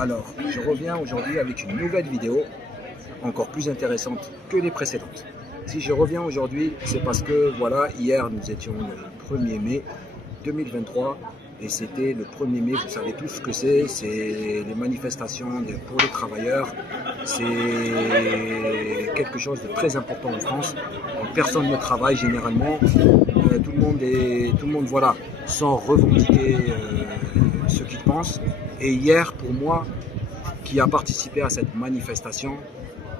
Alors, je reviens aujourd'hui avec une nouvelle vidéo, encore plus intéressante que les précédentes. Si je reviens aujourd'hui, c'est parce que, voilà, hier nous étions le 1er mai 2023 et c'était le 1er mai, vous savez tous ce que c'est les manifestations pour les travailleurs. C'est quelque chose de très important en France. Quand personne ne travaille généralement, tout le monde voilà, sort revendiquer ce qu'il pense. Et hier, pour moi, qui a participé à cette manifestation,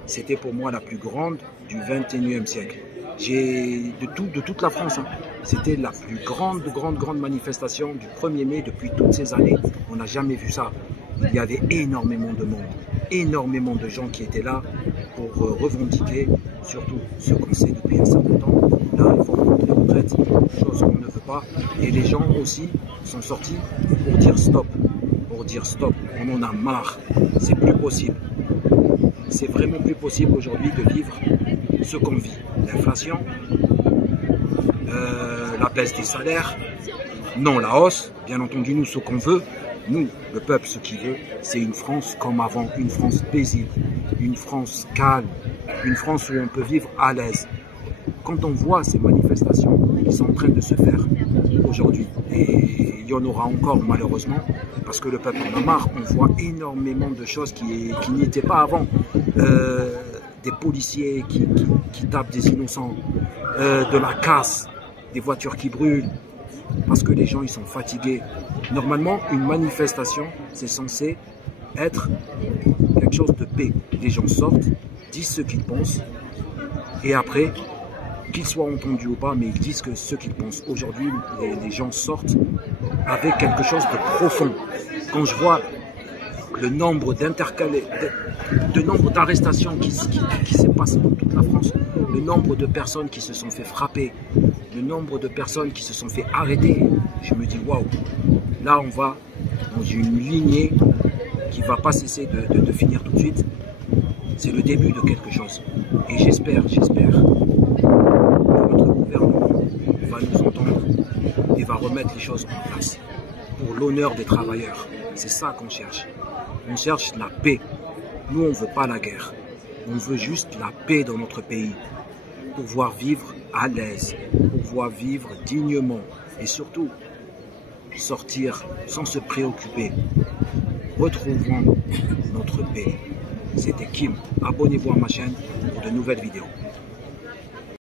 c'était pour moi la plus grande du 21e siècle. De toute la France, hein. C'était la plus grande manifestation du 1er mai depuis toutes ces années. On n'a jamais vu ça. Il y avait énormément de monde, énormément de gens qui étaient là pour revendiquer surtout ce qu'on sait depuis un certain temps, la réforme des retraites, chose qu'on ne veut pas. Et les gens aussi sont sortis pour dire stop. Pour dire stop, on en a marre, c'est plus possible. C'est vraiment plus possible aujourd'hui de vivre ce qu'on vit. L'inflation, la baisse des salaires, non la hausse, bien entendu nous ce qu'on veut, nous le peuple ce qu'il veut, c'est une France comme avant, une France paisible, une France calme, une France où on peut vivre à l'aise. Quand on voit ces manifestations qui sont en train de se faire aujourd'hui, et il y en aura encore malheureusement, parce que le peuple en a marre, on voit énormément de choses qui n'y étaient pas avant. Des policiers qui tapent des innocents, de la casse, des voitures qui brûlent, parce que les gens ils sont fatigués. Normalement, une manifestation, c'est censé être quelque chose de paix. Les gens sortent, disent ce qu'ils pensent, et après, qu'ils soient entendus ou pas, mais ils disent que ce qu'ils pensent. Aujourd'hui, les gens sortent avec quelque chose de profond. Quand je vois le nombre d'arrestations qui s'est passé dans toute la France, le nombre de personnes qui se sont fait frapper, le nombre de personnes qui se sont fait arrêter, je me dis waouh, là on va dans une lignée qui ne va pas cesser de finir tout de suite. C'est le début de quelque chose. Et j'espère que notre gouvernement va nous entendre et va remettre les choses en place pour l'honneur des travailleurs. C'est ça qu'on cherche. On cherche la paix. Nous, on ne veut pas la guerre. On veut juste la paix dans notre pays. Pouvoir vivre à l'aise, pouvoir vivre dignement et surtout sortir sans se préoccuper. Retrouvons notre paix. C'était Kim. Abonnez-vous à ma chaîne pour de nouvelles vidéos.